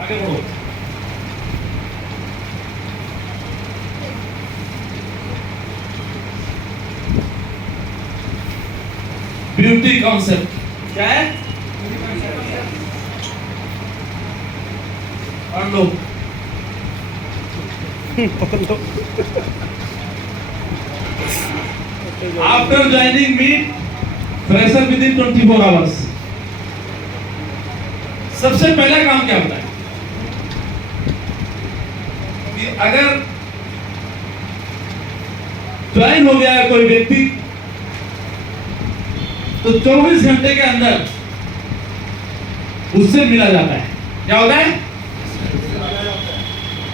आगे बढ़ो। Beauty concept क्या है? पढ़ लो। आफ्टर ज्वाइनिंग मी फ्रेशर विद इन 24 आवर्स, सबसे पहला काम क्या होता है कि अगर ज्वाइन हो गया है कोई व्यक्ति तो 24 घंटे के अंदर उससे मिला जाता है। क्या होता है?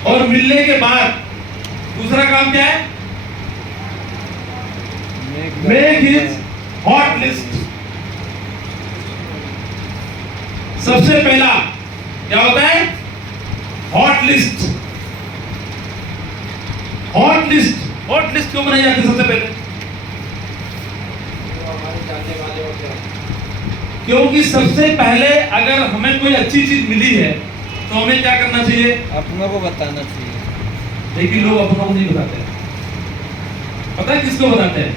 और मिलने के बाद दूसरा काम क्या है? Make his hot list. सबसे पहला क्या होता है? Hot list. Hot list, hot list क्यों बनाई जाती है सबसे पहले? क्योंकि सबसे पहले अगर हमें कोई अच्छी चीज मिली है तो हमें क्या करना चाहिए? अपनों को बताना चाहिए। लेकिन लोग अपनों को नहीं बताते हैं। पता है किसको बताते हैं?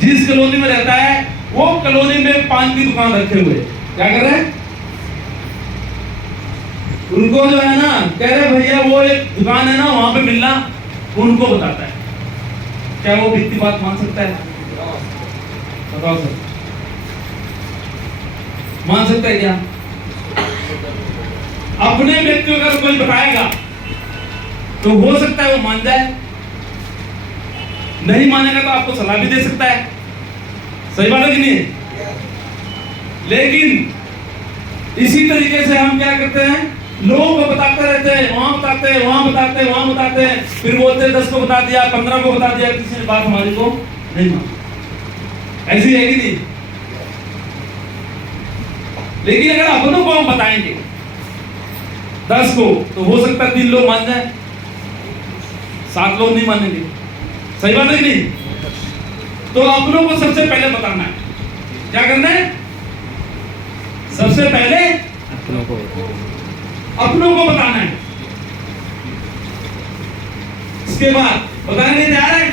जिस कॉलोनी में रहता है वो कॉलोनी में पान की दुकान रखे हुए क्या कर रहे हैं? उनको जो है ना कह रहे भैया वो एक दुकान है ना वहां पे मिलना, उनको बताता है। क्या वो व्यक्ति बात मान सकता है? बताओ सर, मान सकता है क्या? अपने व्यक्ति को अगर कोई बताएगा तो हो सकता है वो मान जाए, नहीं मानेगा तो आपको सलाह भी दे सकता है। सही बात है कि नहीं? लेकिन इसी तरीके से हम क्या करते हैं, लोगों को बताते रहते हैं, वहां बताते हैं, वहां बताते हैं, वहां बताते हैं, फिर बोलते हैं 10 को बता दिया, 15 को बता दिया, किसी ने बात हमारी को नहीं मानी। ऐसी है कि नहीं? लेकिन अगर अपनों को हम बताएंगे 10 को तो हो सकता है 3 लोग मान जाए, 7 लोग नहीं मानेंगे। सही बात है कि नहीं? तो अपनों को सबसे पहले बताना है। क्या करना है? सबसे पहले अपनों को बताना है। इसके बाद बताने नहीं तैयार है?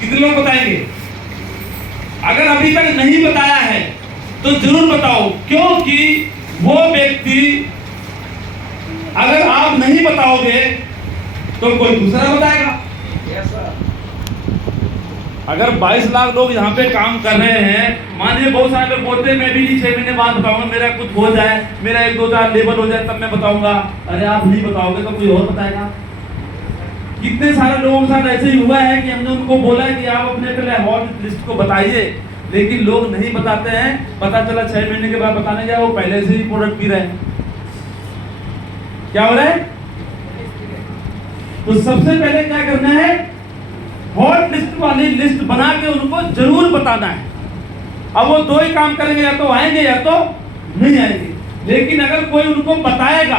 कितने लोग बताएंगे? अगर अभी तक नहीं बताया है तो जरूर बताओ, क्योंकि वो व्यक्ति अगर आप नहीं बताओगे तो कोई दूसरा बताएगा। अगर 22 लाख लोग यहाँ पे काम कर रहे हैं, मानिए बहुत सारे लोग बोलते हैं मैं भी 6 महीने बाद बताऊंगा, मेरा कुछ हो जाए, मेरा 1-2 लेवल हो जाए तब मैं बताऊंगा। अरे आप नहीं बताओगे तो कोई और बताएगा। कितने सारे लोगों के साथ ऐसे ही हुआ है कि हमने उनको बोला है कि आप अपने पहले हॉट लिस्ट को बताइए, लेकिन लोग नहीं बताते हैं। पता चला 6 महीने के बाद बताने गया वो पहले से ही प्रोडक्ट पी रहे हैं। क्या हो रहा है? तो सबसे पहले क्या करना है? हॉट लिस्ट वाली लिस्ट बना के उनको जरूर बताना है। अब वो 2 ही काम करेंगे, या तो आएंगे या तो नहीं आएंगे। लेकिन अगर कोई उनको बताएगा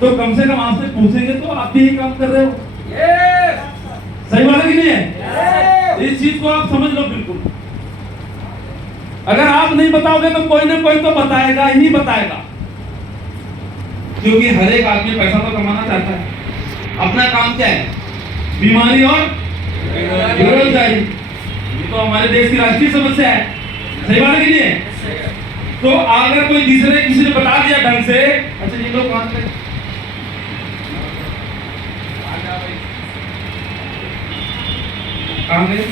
तो कम से कम आपसे पूछेंगे तो आप भी यही काम कर रहे हो। सही बात है कि नहीं है? इस चीज को आप समझ लो बिल्कुल। अगर आप नहीं बताओगे तो कोई ना कोई तो बताएगा ही बताएगा, क्योंकि हर एक आदमी पैसा तो कमाना चाहता है। अपना काम क्या है? बीमारी और बेरोजगारी। ये तो हमारे देश की राष्ट्रीय समस्या है। सही बात है कि नहीं है? तो अगर कोई तीसरे किसी ने बता दिया ढंग से, अच्छा ये लोग कौन थे? कहाँ गए?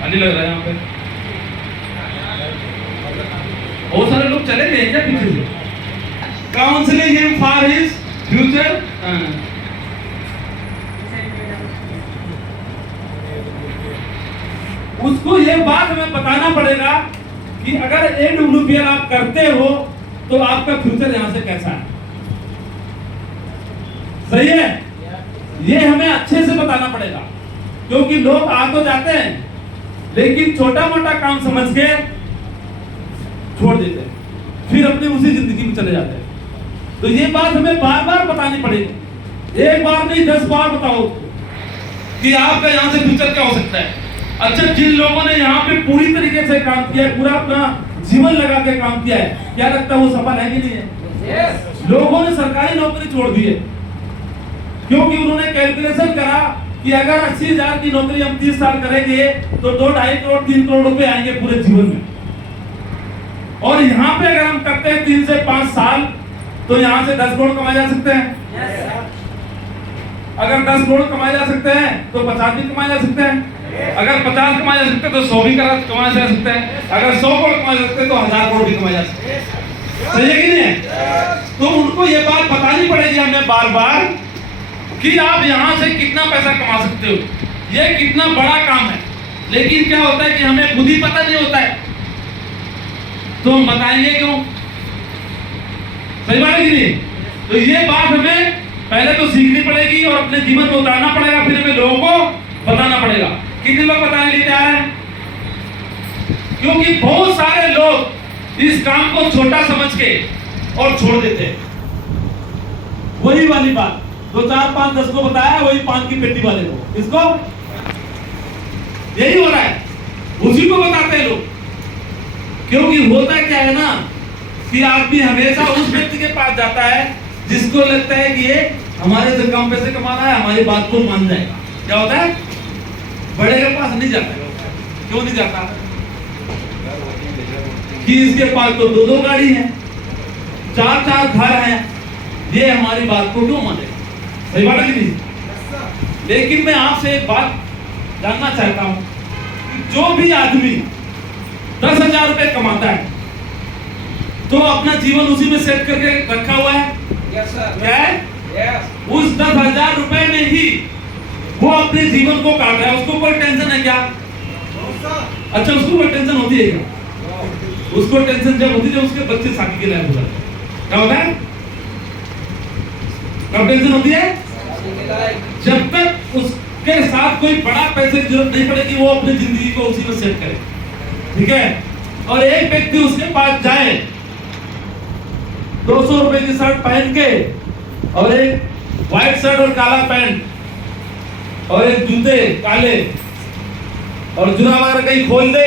पानी लग रहा है यहाँ पे। बहुत सारे लोग चले गए क्या पीछे से? Counselling him for his future. उसको ये बात हमें बताना पड़ेगा कि अगर AWPL आप करते हो तो आपका फ्यूचर यहां से कैसा है। सही है? ये हमें अच्छे से बताना पड़ेगा, क्योंकि लोग आ तो जाते हैं लेकिन छोटा मोटा काम समझ के छोड़ देते हैं, फिर अपनी उसी जिंदगी में चले जाते हैं। तो ये बात हमें बार बार बतानी पड़ेगी। एक बार नहीं 10 बार बताओ कि आपका यहां से फ्यूचर क्या हो सकता है। अच्छा, जिन लोगों ने यहाँ पे पूरी तरीके से काम किया, पूरा अपना जीवन लगा के काम किया है, क्या लगता है वो सफल है कि नहीं है? लोगों ने सरकारी नौकरी छोड़ दी है क्योंकि उन्होंने कैलकुलेशन करा कि अगर 80,000 की नौकरी हम 30 साल करेंगे तो 2-2.5 करोड़ 3 करोड़ रुपए आएंगे पूरे जीवन में। और यहाँ पे अगर हम करते हैं 3 से 5 साल तो यहाँ से 10 करोड़ कमाए जा सकते हैं। अगर 10 करोड़ कमाए जा सकते हैं तो 50 भी कमाए जा सकते हैं। अगर 50 कमाए जा सकते हैं तो 100 भी कमाए जा सकते हैं। अगर 100 करोड़ कमाए जा सकते हैं तो 1000 करोड़ भी कमाए जा सकते हैं। सही है कि नहीं? तो उनको ये बात बतानी पड़ेगी हमें बार बार कि आप यहाँ से कितना पैसा कमा सकते हो, ये कितना बड़ा काम है। लेकिन क्या होता है कि हमें खुद ही पता नहीं होता है, तो हम बताएंगे क्यों? सही बात है कि नहीं? तो ये बात हमें पहले तो सीखनी पड़ेगी और अपने जीवन में उतारना पड़ेगा, फिर हमें लोगों को बताना पड़ेगा। कितने लोग बताने के लिए तैयार हैं? क्योंकि बहुत सारे लोग इस काम को छोटा समझ के और छोड़ देते हैं। वही वाली बात 2, 4, 5, 10 को बताया, वही पान की पेटी वाले को, इसको यही हो रहा है, उसी को बताते हैं लोग। क्योंकि होता क्या है ना कि आदमी हमेशा उस व्यक्ति के पास जाता है जिसको लगता है कि ये हमारे से कम पैसे कमा रहा है, हमारी बात को मान जाएगा। क्या होता है? बड़े के पास नहीं जाता। क्यों नहीं जाता? कि इसके पास तो 2-2 गाड़ी है, 4-4 घर हैं, ये हमारी बात को क्यों मानेगा? सही बात है कि नहीं? लेकिन मैं आपसे एक बात जानना चाहता हूं कि जो भी आदमी 10,000 रुपए कमाता है तो अपना जीवन उसी में सेट करके रखा हुआ है। Yes sir. क्या है? यस। उस 10,000 रुपए में ही वो अपने जीवन को काट रहा है। उसको कोई टेंशन है क्या? अच्छा, उसको कोई टेंशन होती है क्या? उसको टेंशन जब होती है जब उसके बच्चे शादी के लायक हो जाते हैं। क्या होता है? कब टेंशन होती है? जब तक उसके साथ कोई बड़ा पैसे की जरूरत नहीं पड़ेगी, वो अपनी जिंदगी को उसी में सेट करे। ठीक है? और एक व्यक्ति उसके पास जाए 200 रुपए की शर्ट पहन के और एक व्हाइट शर्ट और काला पैंट और एक जूते काले और जुराब अगर कहीं खोल दे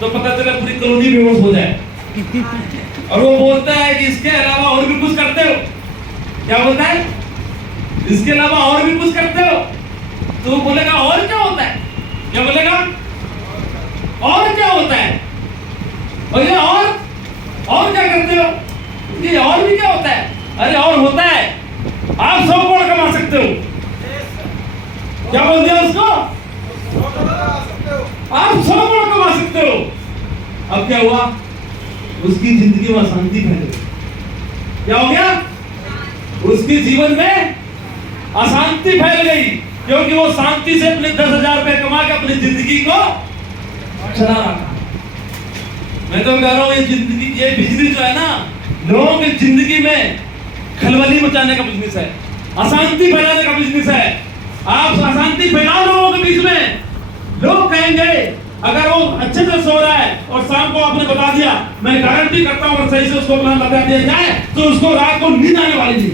तो पता चला पूरी कॉलोनी बेहोश हो जाए। और वो बोलता है कि इसके अलावा और भी कुछ करते हो? क्या बोलता है? इसके अलावा और भी कुछ करते हो? तो वो बोलेगा और क्या होता है? क्या बोलेगा? और क्या होता है? और ये और क्या करते हो? ये और भी क्या होता है? अरे और होता है, आप 100 करोड़ कमा सकते हो। क्या बोल दिया उसको? आप 100 करोड़ कमा सकते हो। अब क्या हुआ? उसकी जिंदगी में अशांति फैल गई। क्या हो गया? उसके जीवन में अशांति फैल गई क्योंकि वो शांति से अपने 10,000 रुपए कमा के अपनी जिंदगी को चला रहा था। मैं तो कह रहा हूं ये जिंदगी, ये बिजनेस जो है ना, लोगों की जिंदगी में खलबली मचाने का बिजनेस है, अशांति फैलाने का बिजनेस है। आप अशांति फैलाओ लोगों के बीच में, लोग कहेंगे अगर वो अच्छे से सो रहा है और शाम को आपने बता दिया, मैं गारंटी करता हूं अगर सही से उसको प्लान बता दिया जाए तो उसको रात को नींद आने वाली नहीं।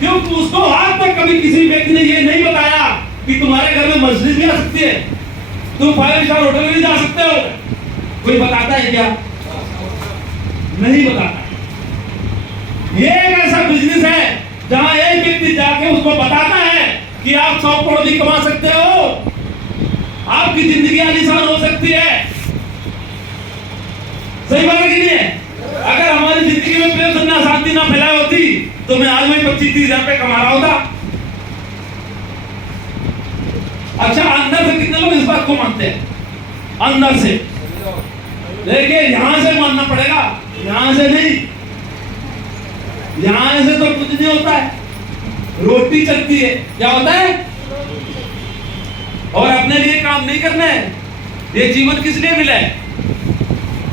क्योंकि उसको आज तक कभी किसी व्यक्ति ने ये नहीं बताया कि तुम्हारे घर में मर्सिडीज भी आ सकती है, तुम 5 स्टार होटल में भी जा सकते हो। कोई बताता है क्या? नहीं बताता। ये एक ऐसा बिजनेस है जहां एक व्यक्ति जाके उसको बताता है कि आप 100 करोड़ भी कमा सकते हो, आपकी जिंदगी आलीशान हो सकती है। सही बात है कि नहीं है? अगर हमारी जिंदगी में प्रेम संना शांति ना फैलाई होती तो मैं आज में 25-30 हजार रुपए कमा रहा होता। अच्छा, अंदर से कितने लोग इस बात को मानते हैं? अंदर से। लेकिन यहां से मानना पड़ेगा, यहां से नहीं। यहां से तो कुछ नहीं होता है, रोटी चलती है। क्या होता है? और अपने लिए काम नहीं करना है। ये जीवन किस लिए मिला है?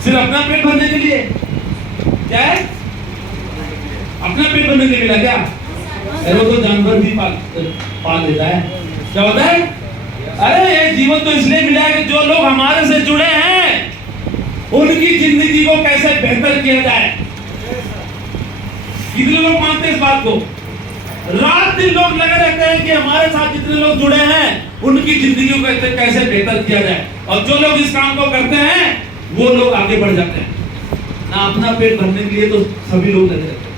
सिर्फ अपना पेट भरने के लिए। क्या है? अपना पेट भरने के लिए मिला क्या? अरे वो तो जानवर भी पाल देता है। क्या होता है? अरे ये जीवन तो इसलिए मिला है कि जो लोग हमारे से जुड़े हैं उनकी जिंदगी को कैसे बेहतर किया जाए। कितने लोग मानते हैं इस बात को? रात दिन लोग लगे रहते हैं कि हमारे साथ जितने लोग जुड़े हैं उनकी जिंदगी को कैसे बेहतर किया जाए। और जो लोग इस काम को करते हैं वो लोग आगे बढ़ जाते हैं। ना अपना पेट भरने के लिए तो सभी लोग लगे रहते हैं।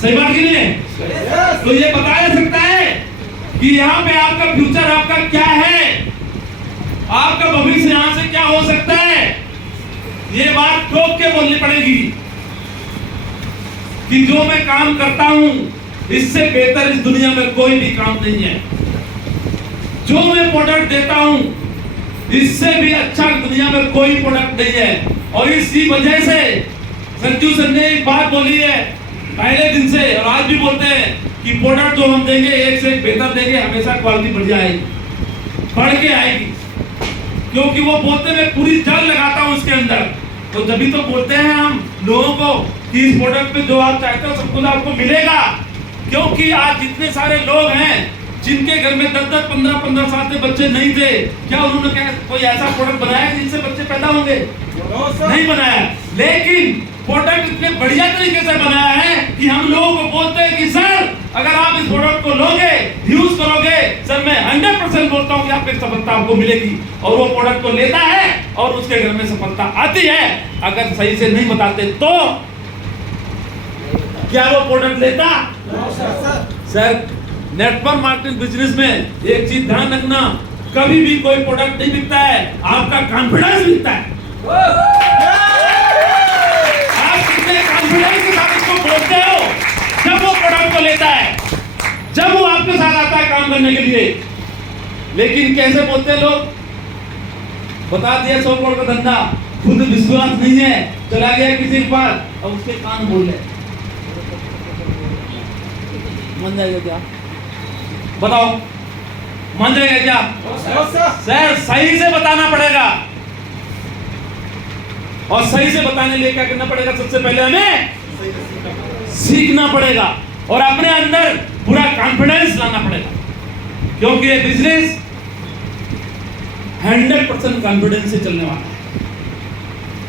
सही बात की नहीं है? तो ये बताया सकता है कि यहाँ पे आपका फ्यूचर आपका क्या है, आपका भविष्य यहाँ से क्या हो सकता है। ये बात ठोक के बोलनी पड़ेगी कि जो मैं काम करता हूं इससे बेहतर इस दुनिया में कोई भी काम नहीं है। जो मैं प्रोडक्ट देता हूं इससे भी अच्छा दुनिया में कोई प्रोडक्ट नहीं है। और इसी वजह से संजू सर ने एक बात बोली है पहले दिन से और आज भी बोलते हैं कि प्रोडक्ट जो हम देंगे एक से एक बेहतर देंगे, हमेशा क्वालिटी बढ़िया आएगी, बढ़ के आएगी। क्योंकि वो बोलते मैं पूरी जान लगाता हूं उसके अंदर। तो जब तो बोलते हैं हम लोगों को कि इस प्रोडक्ट पे जो आप चाहते हो सब कुछ आपको मिलेगा। क्योंकि आज जितने सारे लोग हैं जिनके घर में 10-10, 15-15 साल के बच्चे नहीं थे, क्या उन्होंने क्या कोई ऐसा प्रोडक्ट बनाया जिनसे बच्चे पैदा होंगे? नहीं बनाया। लेकिन प्रोडक्ट इतने बढ़िया तरीके से बनाया है कि हम लोगों को बोलते हैं कि सर अगर आप इस प्रोडक्ट को लोगे, यूज करोगे, सर मैं 100% बोलता हूँ कि आपको एक सफलता आपको मिलेगी। और वो प्रोडक्ट को लेता है और उसके घर में सफलता आती है। अगर सही से नहीं बताते तो क्या वो प्रोडक्ट लेता? सर नेटवर्क मार्केटिंग बिजनेस में एक चीज ध्यान रखना, कभी भी कोई प्रोडक्ट नहीं बिकता है, आपका कॉन्फिडेंस बिकता है। आप कितने कॉन्फिडेंस के साथ इसको बोलते हो जब वो प्रोडक्ट को लेता है, जब वो आपके साथ आता है काम करने के लिए। लेकिन कैसे बोलते हैं लोग? बता दिया 100 करोड़ का धंधा, खुद विश्वास नहीं है, चला गया किसी के पास और उसके कान बोल रहे, मान जाएगा क्या? बताओ मान जाएगा क्या? सर सही से बताना पड़ेगा। और सही से बताने लिए क्या करना पड़ेगा? सबसे पहले हमें सीखना पड़ेगा और अपने अंदर पूरा कॉन्फिडेंस लाना पड़ेगा। क्योंकि ये बिजनेस 100% कॉन्फिडेंस से चलने वाला है।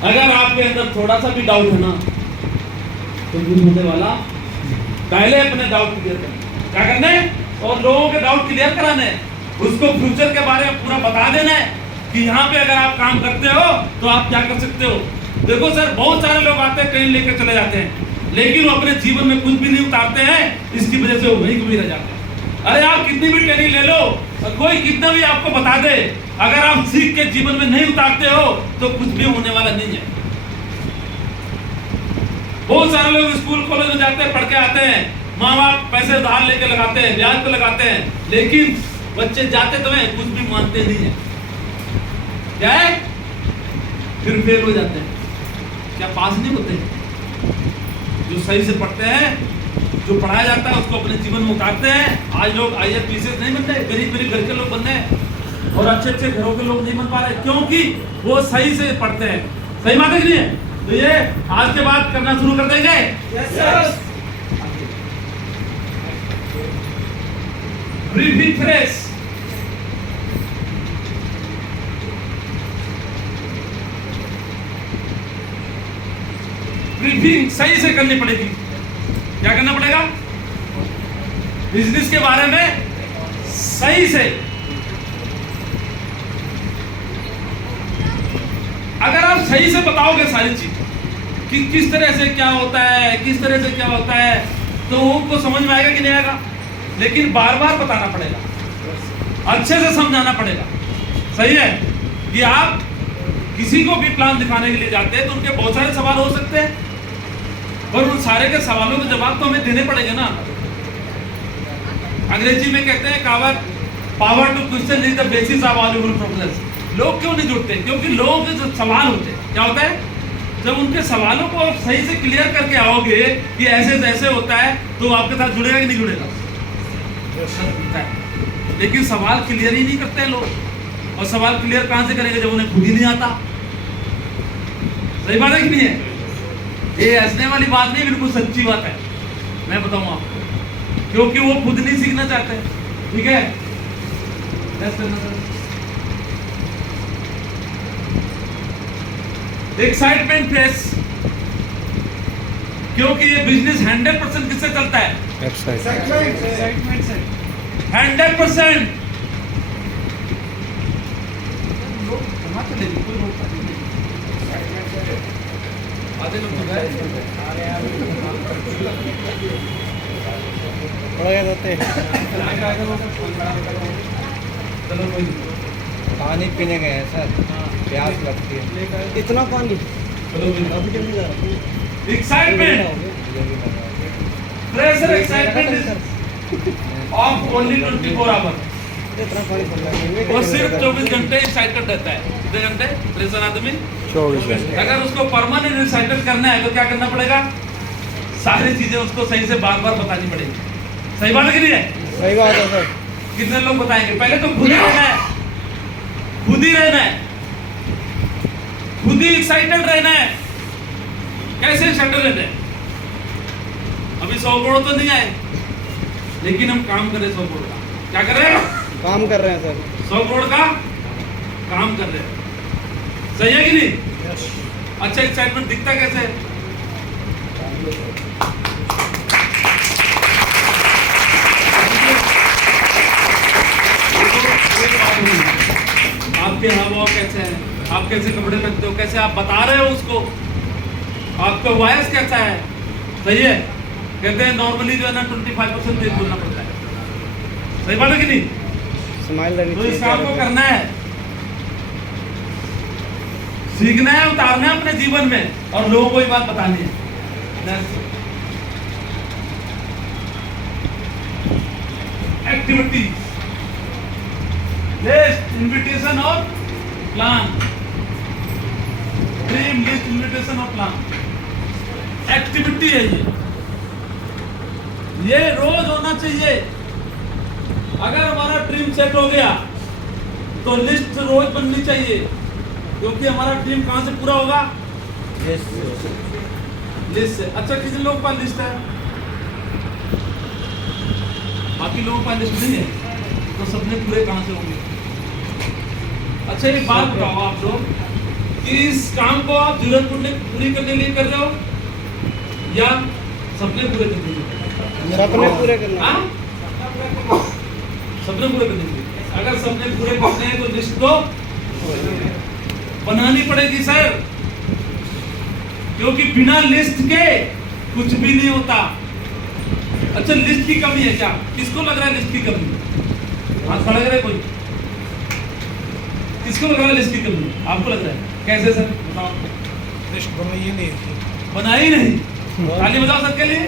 अगर आपके अंदर थोड़ा सा भी डाउट है ना तो कुछ होने वाला। पहले अपने डाउट क्लियर करना, क्या करना है? और लोगों के डाउट क्लियर कराने, उसको फ्यूचर के बारे में पूरा बता देना है कि यहाँ पे अगर आप काम करते हो तो आप क्या कर सकते हो। देखो सर बहुत सारे लोग आते हैं ट्रेनिंग लेकर चले जाते हैं, लेकिन वो अपने जीवन में कुछ भी नहीं उतारते हैं। इसकी वजह से वो वहीं कभी रह जाते हैं। अरे आप कितनी भी ट्रेनिंग ले लो, कोई कितना भी आपको बता दे, अगर आप सीख के जीवन में नहीं उतारते हो तो कुछ भी होने वाला नहीं है। बहुत सारे लोग स्कूल कॉलेज में जाते हैं, पढ़ के आते हैं, माँ बाप पैसे उधार लेके लगाते हैं, ब्याज पे लगाते हैं, लेकिन बच्चे जाते तो हैं कुछ भी मानते नहीं है। क्या है? फिर फेल हो जाते हैं। क्या पास नहीं होते? जो सही से पढ़ते हैं, जो पढ़ाया जाता है उसको अपने जीवन में उतारते हैं। आज लोग IAS PCS नहीं बनते, गरीब गरीब घर के लोग बन रहे और अच्छे अच्छे घरों के लोग नहीं बन पा रहे, क्योंकि वो सही से पढ़ते हैं। सही बात है कि नहीं है? तो ये आज के बाद करना शुरू कर देंगे। yes, ब्रीथिंग फ्रेश, ब्रीथिंग सही से करनी पड़ेगी। क्या करना पड़ेगा? बिजनेस के बारे में सही से। अगर आप सही से बताओगे सारी चीज कि किस तरह से क्या होता है, किस तरह से क्या होता है, तो उनको समझ में आएगा कि नहीं आएगा। लेकिन बार बार बताना पड़ेगा, अच्छे से समझाना पड़ेगा। सही है कि आप किसी को भी प्लान दिखाने के लिए जाते हैं तो उनके बहुत सारे सवाल हो सकते हैं और उन सारे के सवालों के जवाब तो हमें देने पड़ेंगे ना। अंग्रेजी में कहते हैं कहावत, power to question is the basis of all human progress. लोग क्यों नहीं जुड़ते? क्योंकि लोगों के जो सवाल होते हैं, क्या होता है, जब उनके सवालों को आप सही से क्लियर करके आओगे कि ऐसे ऐसे होता है तो आपके साथ जुड़ेगा कि नहीं जुड़ेगा? लेकिन सवाल क्लियर ही नहीं करते हैं लोग। और सवाल क्लियर कहां से करेंगे जब उन्हें खुद ही नहीं आता। सही बात है कि नहीं है? ये हंसने वाली बात नहीं, बिल्कुल सच्ची बात है। मैं बताऊं आपको, क्योंकि वो खुद नहीं सीखना चाहते। ठीक है, एक्साइटमेंट फेस, क्योंकि ये बिजनेस 100% किससे चलता है? एक्साइटमेंट से 100%। लोग कहाँ चले गए? कोई रोकता नहीं। आधे लोग तो गए। थोड़ा क्या होते चलो कोई नहीं। पानी पीने गए हैं सर, प्यास लगती है। इतना पानी चलो कोई नहीं। अभी जल्दी जा रहा हूँ। Excitement, pressure, excitement is of only 24 hours. इतना पानी पड़ रहा है वो सिर्फ 24 घंटे एक्साइटेड रहता है। कितने घंटे प्रेशर आदमी? 24 घंटे। अगर उसको परमानेंट एक्साइटेड करना है तो क्या करना पड़ेगा? सारी चीजें उसको सही से बार बार बतानी पड़ेगी। सही बात है कि नहीं है? सही बात है सर। कितने लोग बताएंगे? पहले तो खुद ही रहना है, खुद ही रहना है, खुद ही एक्साइटेड रहना है। कैसे एक्साइटेड रहना है? अभी 100 करोड़ तो नहीं आए, लेकिन हम काम करें 100 करोड़ का। क्या कर रहे हैं? काम कर रहे हैं सर। 100 करोड़ का काम कर रहे हैं। सही है कि नहीं? अच्छा, एक्साइटमेंट दिखता कैसे है? आपके हाव कैसे हैं, आप कैसे कपड़े पहनते हो, कैसे आप बता रहे हो उसको, आपका वॉइस कैसा है। सही है? कहते हैं नॉर्मली जो है ना 25% तेज बोलना पड़ता है। सही बात है कि नहीं? स्माइल रहनी तो चाहिए। इस काम को करना है, सीखना है, उतारना है अपने जीवन में और लोगों को ये बात बतानी है। एक्टिविटी, लिस्ट, इनविटेशन और प्लान। ड्रीम लिस्ट, इनविटेशन और प्लान एक्टिविटी है ये रोज होना चाहिए। अगर हमारा ड्रीम सेट हो गया तो लिस्ट रोज बननी चाहिए, क्योंकि हमारा ड्रीम कहां से पूरा होगा? लिस्ट से। अच्छा, किसी लोगों के पास लिस्ट है? बाकी लोगों के पास लिस्ट नहीं है, तो सपने पूरे कहां से होंगे? अच्छा, एक बात बताओ आप लोग कि इस काम को आप जरूरत पूरी करने के लिए कर रहे हो या सपने पूरे करने के लिए? सपने पूरे करना। हाँ? सपने पूरे करने के लिए। अगर सपने पूरे करने हैं तो लिस्ट तो बनानी पड़ेगी सर, क्योंकि बिना लिस्ट के कुछ भी नहीं होता। अच्छा, लिस्ट की कमी है क्या? किसको लग रहा है लिस्ट की कमी? हाथ खड़ा करे कोई? किसको लग रहा है लिस्ट की कमी? आपको लग रहा है? कैसे सर बताओ? लिस्ट बनाई नहीं थी। बनाई नहीं? ताली बजाओ सबके लिए।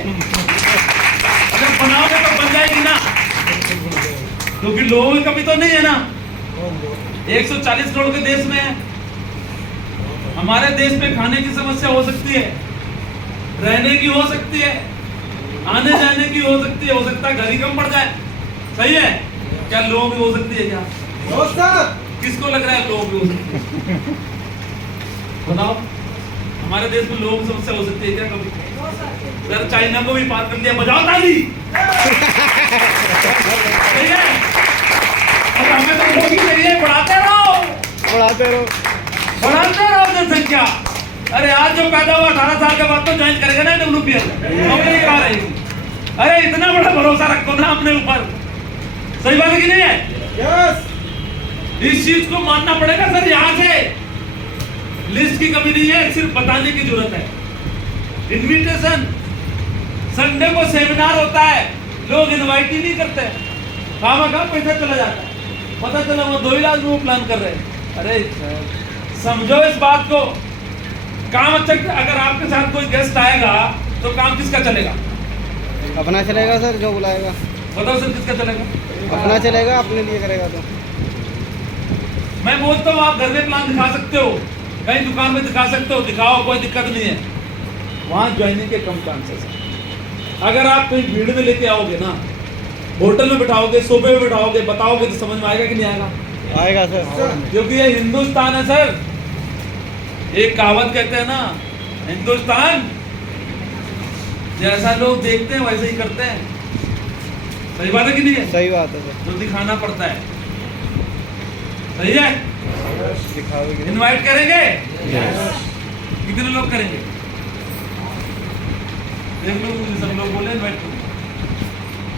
अगर बनाओगे तो बन जाएगी ना, क्योंकि लोगों की कमी तो नहीं है ना। 140 करोड़ के देश में है। हमारे देश में खाने की समस्या हो सकती है, रहने की हो सकती है, आने जाने की हो सकती है, हो सकता है घर ही कम पड़ जाए। सही है? क्या लोगों की हो सकती है क्या? किसको लग रहा है लोगों की हो सकती है? बताओ, हमारे देश में लोगों की समस्या हो सकती है क्या कभी? सर, चाइना को भी पार कर लिया। बजाओ ताली। सही है? और हमें तो लोग ही चाहिए, बढ़ाते रहो, बढ़ाते रहो। बढ़ाते रहो जनसंख्या। अरे आज जो पैदा हुआ 18 साल के बाद तो ज्वाइन करेगा ना WPL, नौकरी कहाँ रहेगी? अरे इतना बड़ा भरोसा रखो ना अपने ऊपर। सही बात है कि नहीं है? यस। इस चीज को मानना पड़ेगा सर। यहाँ से लिस्ट की कमी नहीं है, सिर्फ बताने की जरूरत है। इनविटेशन, संडे को सेमिनार होता है, लोग इनवाइट ही नहीं करते, कहाँ पैसा चला जाता है। पता चला वो 2 इलाज में वो प्लान कर रहे हैं। अरे समझो इस बात को। काम अच्छा, अगर आपके साथ कोई गेस्ट आएगा तो काम किसका चलेगा? अपना चलेगा सर, जो बुलाएगा। बताओ सर, किसका चलेगा? अपना चलेगा, अपने लिए करेगा तो। मैं बोलता हूँ आप घर में प्लान दिखा सकते हो, कहीं दुकान में दिखा सकते हो, दिखाओ, कोई दिक्कत नहीं है। वहां ज्वाइनिंग के कम चांसेस है। अगर आप कहीं भीड़ में लेके आओगे ना, होटल में बिठाओगे, सोफे में बिठाओगे, बताओगे तो समझ में आएगा कि नहीं आएगा? आएगा सर। क्योंकि ये हिंदुस्तान है सर। एक कहावत कहते हैं ना, हिंदुस्तान जैसा लोग देखते हैं वैसे ही करते हैं। सही बात है कि नहीं है? सही बात है सर। तो दिखाना पड़ता है। सही है? दिखाओगे। इनवाइट करेंगे? कितने लोग करेंगे? एक लोग, सब लोग बोले इनवाइट करो।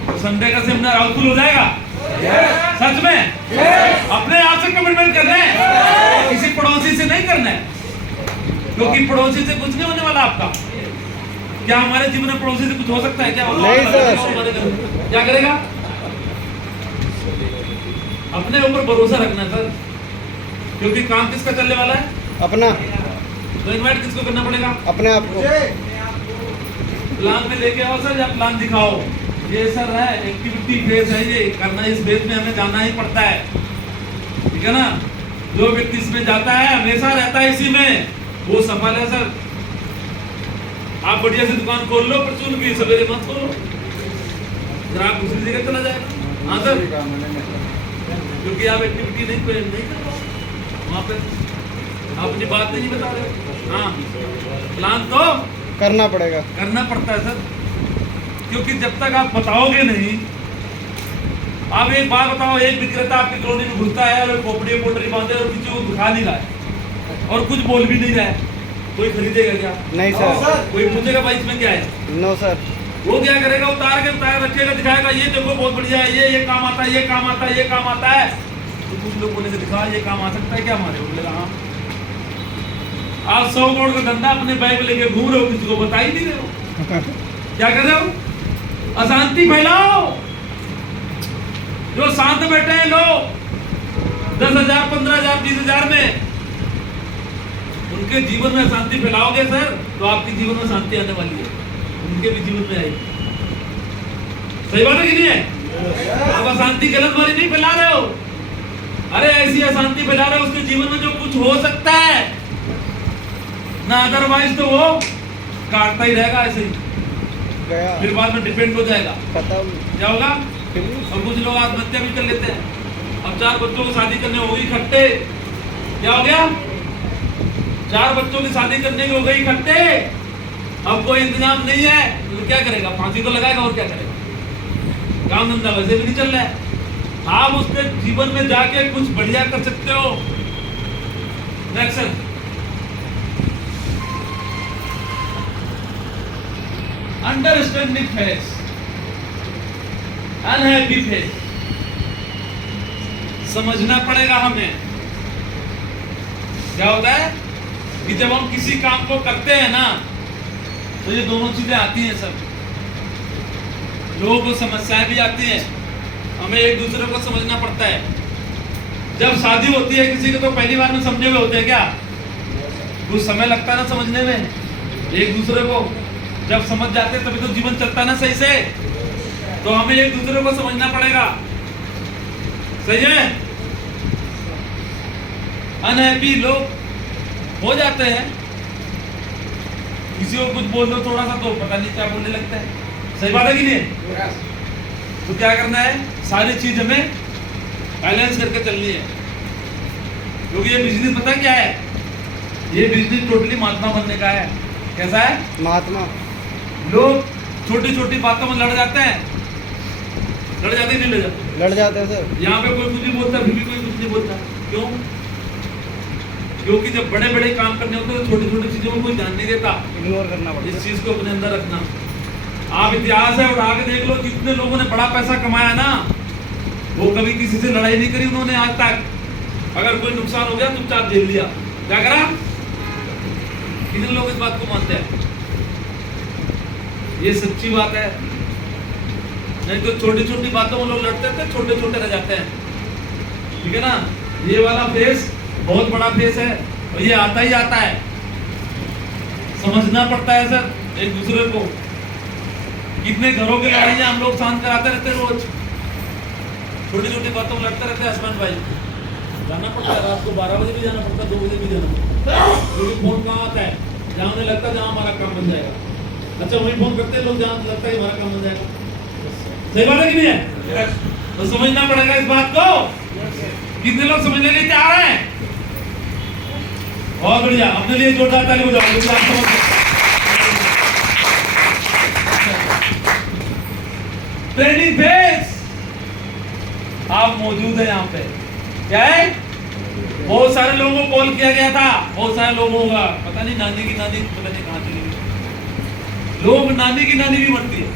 तो संडे का सेमिनार हाउसफुल हो जाएगा। सच में? अपने आप से कमिटमेंट करना है, किसी पड़ोसी से नहीं करना है। क्योंकि पड़ोसी से कुछ नहीं होने वाला आपका। क्या हमारे जीवन में पड़ोसी से कुछ हो सकता है क्या? नहीं सर। क्या करेगा? अपने ऊपर भरोसा रखना सर, क्योंकि काम किसका चलने वाला है? अपना, तो इनवाइट किसको करना पड़ेगा? अपने आप को। प्लान में लेके आओ सर, या प्लान दिखाओ। ये सर है एक्टिविटी फेज है, ये करना, इस फेज में हमें जाना ही पड़ता है, ठीक है ना। जो व्यक्ति इसमें जाता है हमेशा रहता है इसी में, वो सफल है सर। आप बढ़िया से दुकान खोल लो, परचून की, सवेरे मत खोलो, ग्राहक दूसरी जगह चला जाएगा। हाँ सर, क्योंकि आप एक्टिविटी नहीं कर रहे वहाँ पे, आप अपनी बात नहीं बता रहे। हाँ, प्लान तो करना पड़ेगा, करना पड़ता है सर, क्योंकि जब तक आप बताओगे नहीं। आप एक बात बताओ, एक विक्रेता आपकी कॉलोनी में घुसता है और खोपड़ी पोटरी बांधे और किसी को दिखा नहीं रहा है और कुछ बोल भी नहीं रहा है, कोई खरीदेगा क्या? नहीं सर। कोई पूछेगा भाई इसमें क्या है? No sir. वो क्या करेगा? उतार रखेगा, दिखाएगा, ये देखो बहुत बढ़िया है, ये काम आता है, ये काम आता है, ये काम आता है। तो कुछ लोग बोले दिखा, ये काम आ सकता है क्या हमारे? बोलेगा हाँ। आप 100 करोड़ का धंधा अपने बैग लेके घूम रहे हो, किसी को बता ही नहीं रहे हो। क्या कर रहे हो? अशांति फैलाओ। जो शांत बैठे हैं लोग 10,000, 15,000, 20,000 में, उनके जीवन में शांति फैलाओगे सर, तो आपके जीवन में शांति आने वाली है, उनके भी जीवन में आएगी। सही बात है कि नहीं है? आप अशांति गलत वाली नहीं फैला रहे हो। अरे ऐसी अशांति फैला रहे हो उसके जीवन में जो कुछ हो सकता है ना, अदरवाइज तो वो काटता ही रहेगा ऐसे ही, गया, फिर बाद में डिपेंड हो जाएगा। खत्म। क्या होगा? और कुछ लोग आत्महत्या भी कर लेते हैं। अब 4 बच्चों की शादी करने हो गई इकट्ठे, क्या हो गया? 4 बच्चों की शादी करने की हो गई इकट्ठे, अब कोई इंतजाम नहीं है तो क्या करेगा? फांसी तो लगाएगा, और क्या करेगा? काम धंधा वैसे भी नहीं चल रहा है। आप उसके जीवन में जाके कुछ बढ़िया कर सकते हो। Next, understanding face, unhappy face. समझना पड़ेगा हमें क्या होता है कि जब हम किसी काम को करते हैं ना, तो ये दोनों चीजें आती हैं सब। लोगों को समस्याएं भी आती हैं, हमें एक दूसरे को समझना पड़ता है। जब शादी होती है किसी को, तो पहली बार में समझे हुए होते हैं क्या? कुछ समय लगता है ना समझने में एक दूसरे को। जब समझ जाते हैं तभी तो जीवन चलता है ना सही से। तो हमें एक दूसरे को समझना पड़ेगा, सही है। अनहैप्पी लोग हो जाते हैं, किसी को कुछ बोल दो थोड़ा सा तो पता नहीं क्या बोलने लगता है। सही बात है कि नहीं? तो क्या करना है? सारी चीज हमें बैलेंस करके चलनी है, क्योंकि ये बिजनेस पता क्या है? ये बिजनेस टोटली महात्मा बनने का है। कैसा है? महात्मा। लोग छोटी छोटी बातों में लड़ जाते हैं, लड़ जाते नहीं? लड़ जाते हैं सर। यहाँ पे कोई कुछ नहीं बोलता, फिर भी कोई कुछ नहीं बोलता। क्यों? क्योंकि जब बड़े बड़े काम करने होते हैं तो छोटी छोटी चीजों में कोई ध्यान नहीं देता। इग्नोर करना पड़ता है। इस चीज को अपने अंदर रखना। आप इतिहास है उठा के देख लो, जितने लोगों ने बड़ा पैसा कमाया ना, वो कभी किसी से लड़ाई नहीं करी उन्होंने आज तक। अगर कोई नुकसान हो गया चुपचाप झेल लिया। क्या करा? कितने लोग इस बात को मानते हैं? ये सच्ची बात है। नहीं तो छोटी छोटी बातों में लोग लड़ते थे, छोटे छोटे रह जाते हैं, ठीक है ना। ये वाला फेस बहुत बड़ा फेस है और ये आता ही आता है। समझना पड़ता है सर एक दूसरे को। कितने घरों की लड़ाइयां हम लोग शांत कराते रहते हैं रोज, छोटी छोटी बातों में लड़ते रहते हैं हस्बैंड भाई। जाना पड़ता है, रात को 12 बजे भी जाना पड़ता है, 2 बजे भी जाना पड़ता है, क्योंकि फोन कहाँ आता है? जहाँ उन्हें लगता है जहाँ हमारा काम बन जाएगा। अच्छा, वही फोन करते हैं लोग जहाँ लगता है हमारा काम बन जाएगा। सही बात है कि नहीं है? तो समझना पड़ेगा इस बात को। कितने लोग समझने के लिए तैयार हैं? बहुत बढ़िया, अपने लिए जोरदार ताली बजाओ। ट्रेनिंग फेस आप मौजूद है यहाँ पे। क्या है? बहुत सारे लोगों को कॉल किया गया था, बहुत सारे लोगों का पता नहीं, नानी की नानी पता नहीं कहाँ चली गई। लोग नानी की नानी भी मरती है।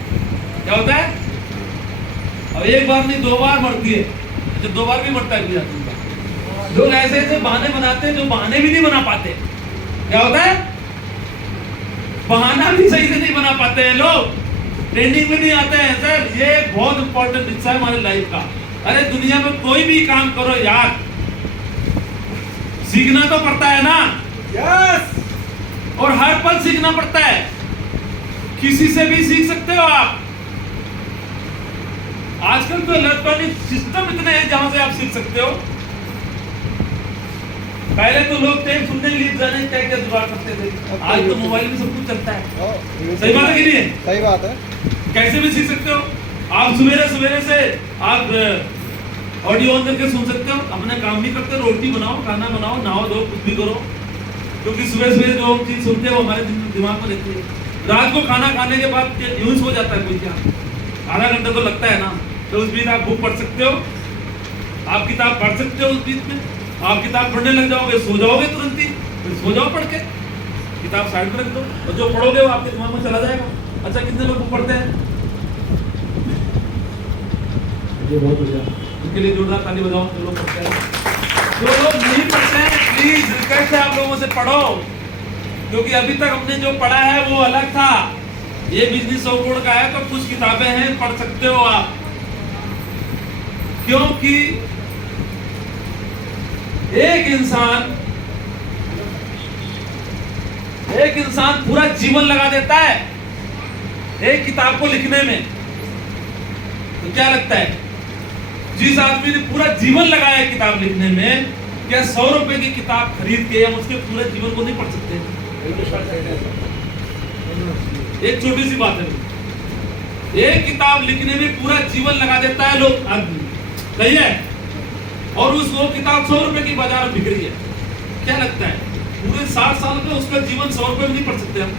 क्या होता है? अब एक बार नहीं 2 बार मरती है। अच्छा, 2 बार भी मरता है कोई आदमी का। लोग ऐसे ऐसे बहाने बनाते हैं जो बहाने भी नहीं बना पाते। क्या होता है? बहाना भी सही से नहीं बना पाते हैं लोग, ट्रेनिंग में नहीं आते हैं। सर ये बहुत इंपॉर्टेंट हिस्सा है हमारे लाइफ का। अरे दुनिया में कोई भी काम करो यार, सीखना तो पड़ता है ना। यस। और हर पल सीखना पड़ता है, किसी से भी सीख सकते हो आप। आजकल तो इलेक्ट्रॉनिक सिस्टम इतने हैं जहां से आप सीख सकते हो। पहले तो लोग टेप सुनने के लिए जाने क्या क्या जुगाड़ करते थे, आज तो मोबाइल में सब कुछ चलता है। सही बात है कि नहीं? सही बात है। कैसे भी सीख सकते हो आप। सवेरे सवेरे से आप ऑडियो ऑन करके सुन सकते हो, अपने काम भी करते हो, रोटी बनाओ, खाना बनाओ, नहाओ धो, कुछ भी करो। क्योंकि सुबह सवेरे जो हम चीज सुनते हैं वो हमारे दिमाग में रहती है। रात को खाना खाने के बाद यूज हो जाता है कोई क्या, आधा घंटा तो लगता है ना। तो उस बीच आप बुक पढ़ सकते हो, आप किताब पढ़ सकते हो। उस बीच में आप किताब पढ़ने लग जाओगे, सो जाओगे तुरंत ही, फिर सो जाओ पढ़ के, किताब साइड में रख दो और जो पढ़ोगे वो आपके दिमाग में चला जाएगा। अच्छा कितने लोग बुक पढ़ते हैं? ये बहुत बढ़िया, उनके लिए जोरदार ताली बजाओ जो लोग पढ़ते हैं। जो लोग नहीं पढ़ते हैं प्लीज रिक्वेस्ट है आप लोगों से पढ़ो, क्योंकि अभी तक हमने जो पढ़ा है वो अलग था। ये बिजनेस 100 करोड़ का है तो कुछ किताबें हैं, पढ़ सकते हो आप। क्योंकि एक इंसान पूरा जीवन लगा देता है एक किताब को लिखने में। तो क्या लगता है, जिस आदमी ने पूरा जीवन लगाया है किताब लिखने में, क्या 100 रुपए की किताब खरीद के हम उसके पूरे जीवन को नहीं पढ़ सकते? एक छोटी सी बात है, एक किताब लिखने में पूरा जीवन लगा देता है लोग, आदमी सही है, और वो किताब 100 रुपए की बाजार में बिक रही है। क्या लगता है पूरे 60 साल में उसका जीवन 100 रुपए में नहीं पढ़ सकते हम?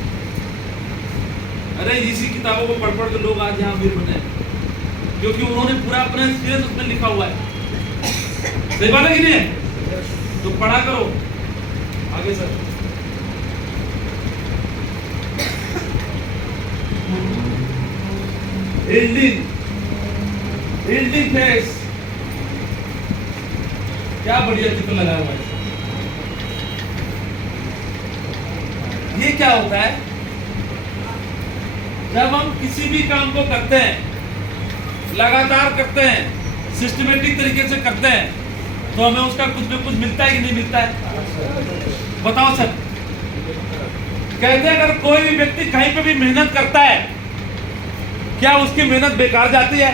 अरे इसी किताबों को पढ़ पढ़ के लोग आज यहाँ अमीर बने, क्योंकि उन्होंने पूरा अपना एक्सपीरियंस उसमें लिखा हुआ है। सही बात है कि नहीं है? तो पढ़ा करो। आगे सर। यील्डिंग फेस, क्या बढ़िया चित्र लगाया हुआ है। ये क्या होता है, जब हम किसी भी काम को करते हैं, लगातार करते हैं, सिस्टमेटिक तरीके से करते हैं, तो हमें उसका कुछ न कुछ मिलता है कि नहीं मिलता है? बताओ सर। कहते हैं अगर कोई भी व्यक्ति कहीं पे भी मेहनत करता है, क्या उसकी मेहनत बेकार जाती है?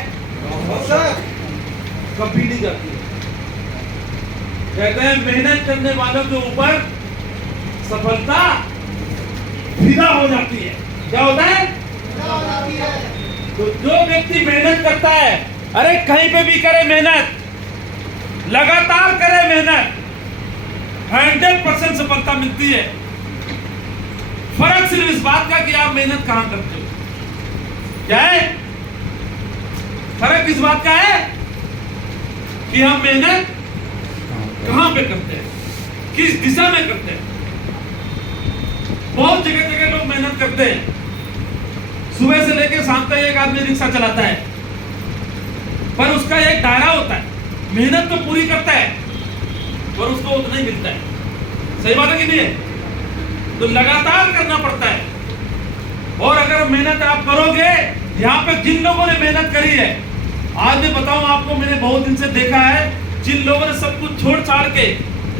कभी नहीं जाती है। कहते हैं मेहनत करने वालों के ऊपर सफलता फिदा हो जाती है। क्या होता है? तो जो व्यक्ति मेहनत करता है, अरे कहीं पे भी करे मेहनत, लगातार करे मेहनत, 100% सफलता मिलती है। फर्क सिर्फ इस बात का कि आप मेहनत कहां करते हो। क्या है फर्क? इस बात का है कि हम मेहनत कहां पे करते हैं, किस दिशा में करते हैं। बहुत जगह जगह लोग मेहनत करते हैं, सुबह से लेकर शाम तक एक आदमी रिक्शा चलाता है, पर उसका एक दायरा होता है। मेहनत तो पूरी करता है पर उसको उतना ही मिलता है। सही बात है कि नहीं है? तो लगातार करना पड़ता है। और अगर मेहनत आप करोगे, यहाँ पे जिन लोगों ने मेहनत करी है, आज मैं बताऊं आपको, मैंने बहुत दिन से देखा है, जिन लोगों ने सब कुछ छोड़ छाड़ के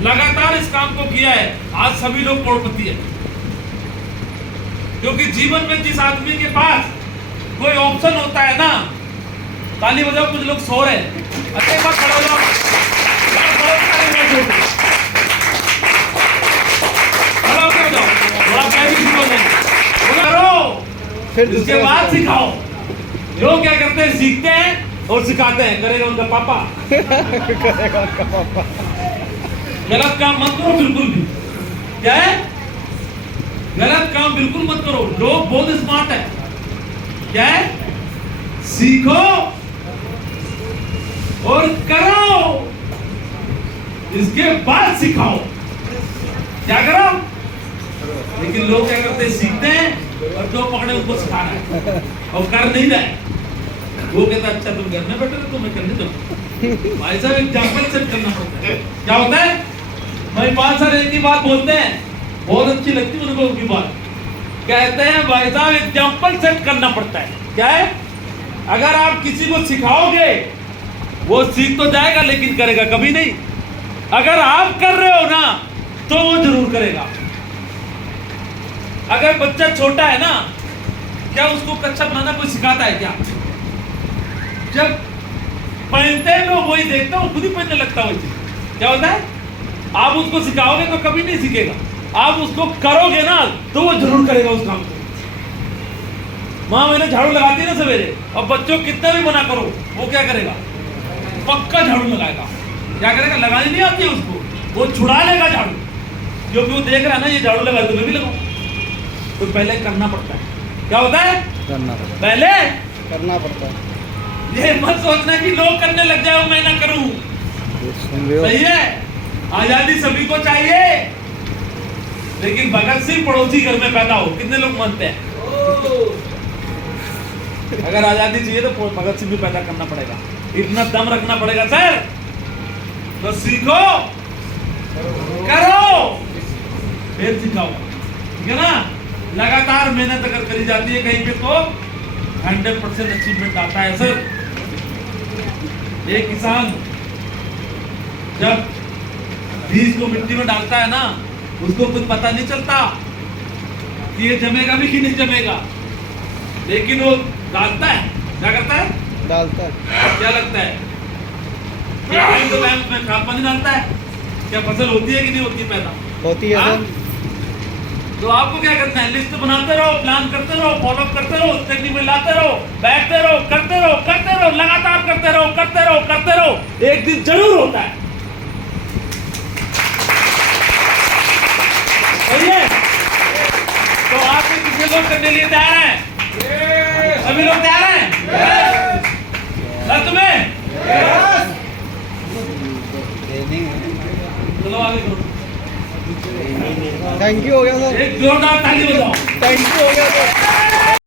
लगातार इस काम को किया है, आज सभी लोग करोड़पति है। क्योंकि जीवन में जिस आदमी के पास कोई ऑप्शन होता है ना, ताली बजाओ, कुछ लोग सो रहे हैं, अच्छे बात खड़े हो जाओ, इसके बाद सिखाओ। लोग क्या करते हैं, सीखते हैं और सिखाते हैं, करेगा उनका पापा। करेगा उनका पापा। गलत काम मत करो बिल्कुल भी। क्या है? गलत काम बिल्कुल मत करो। लोग बहुत स्मार्ट है। क्या है? सीखो और करो, इसके बाद सिखाओ। क्या करो? लेकिन लोग क्या करते हैं, सीखते हैं और जो पकड़े उनको सिखाना है और कर नहीं रहे। वो कहता अच्छा तुम घर में बैठे तो मैं करने दो। भाई साहब एग्जाम्पल सेट करना पड़ता है। क्या होता है, भाई 5 साल एक ही बात बोलते हैं, बहुत अच्छी लगती है उनको उनकी बात, कहते हैं भाई साहब एग्जाम्पल सेट करना पड़ता है। क्या है? अगर आप किसी को सिखाओगे वो सीख तो जाएगा लेकिन करेगा कभी नहीं। अगर आप कर रहे हो ना तो वो जरूर करेगा। अगर बच्चा छोटा है ना, क्या उसको कच्चा बनाना कोई सिखाता है क्या? जब पहनते हैं लोग वही देखता हूँ, खुद ही पहनने लगता है। वही क्या होता है? आप उसको सिखाओगे तो कभी नहीं सीखेगा, आप उसको करोगे ना तो वो जरूर करेगा उस काम को। माँ मैंने झाड़ू लगाती है ना सवेरे, और बच्चों कितना भी मना करो वो क्या करेगा? पक्का झाड़ू लगाएगा। क्या करेगा? लगानी नहीं आती है उसको, वो छुड़ा लेगा झाड़ू, क्योंकि वो देख रहा है ना ये झाड़ू लगा तो मैं भी लगाऊं। तो पहले करना पड़ता है। क्या होता है? करना पड़ता पहले करना पड़ता है। ये मत सोचना कि लोग करने लग जाए मैं ना करूं। सुन रहे हो? सही है, आजादी सभी को चाहिए, लेकिन भगत सिंह पड़ोसी घर में पैदा हो, कितने लोग मानते हैं? अगर आजादी चाहिए तो भगत सिंह भी पैदा करना पड़ेगा, इतना दम रखना पड़ेगा सर। तो सीखो, करो, फिर सिखाओ, ठीक है ना? लगातार मेहनत अगर करी जाती है कहीं पे तो 100% अचीवमेंट आता है सर। एक किसान जब बीज को मिट्टी में डालता है ना, उसको कुछ पता नहीं चलता कि ये जमेगा भी कि नहीं जमेगा, लेकिन वो डालता है। क्या करता है? डालता है। क्या लगता है? टाइम टू टाइम में खाद पानी डालता है। क्या फसल होती है कि नहीं होती पैदा? होती है हाँ? सर। तो आपको क्या करना है? लिस्ट बनाते रहो, प्लान करते रहो, फॉलो करते रहो, टेक्निक में लाते रहो, बैठते रहो, करते रहो, लगातार करते रहो। एक दिन जरूर होता है। सही है? तो आप भी कितने लोग करने लिए तैयार हैं? सभी लोग तैयार हैं? लग तुम्हें? चलो आगे करो। थैंक यू हो गया सर। एक जोरदार ताली बजाओ। थैंक यू हो गया सर।